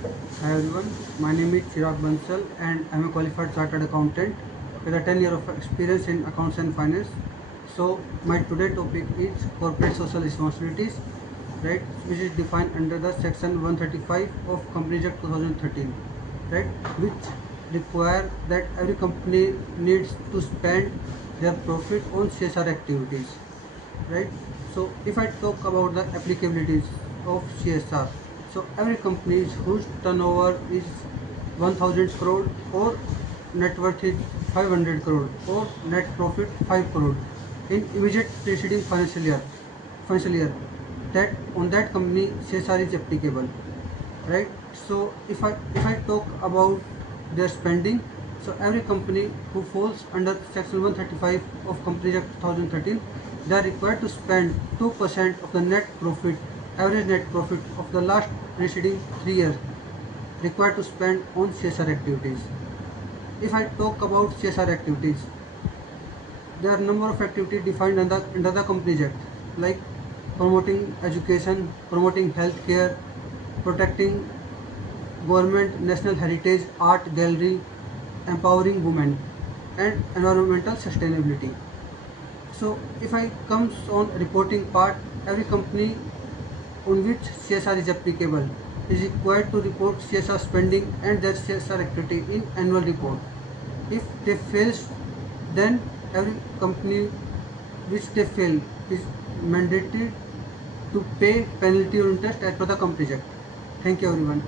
Hi everyone, my name is Chirag Bansal and I am a qualified chartered accountant with a 10 year of experience in accounts and finance. So my today topic is corporate social responsibilities, right, which is defined under the section 135 of Companies Act 2013, right, which require that every company needs to spend their profit on CSR activities, right. So if I talk about the applicabilities of CSR, so every company whose turnover is 1000 crore or net worth is 500 crore or net profit 5 crore in immediate preceding financial year, that on that company CSR is applicable, right. So if I talk about their spending, so every company who falls under section 135 of Companies Act 2013, they are required to spend 2% of the net profit, average net profit of the last preceding 3 years, required to spend on CSR activities. If I talk about CSR activities, there are number of activities defined under the Companies Act, like promoting education, promoting healthcare, protecting government national heritage art gallery, empowering women, and environmental sustainability. So if I comes on reporting part, every company on which CSR is applicable is required to report CSR spending and their CSR activity in annual report. If they fails, then every company which they fail is mandated to pay penalty or interest as per the Companies Act. Thank you everyone.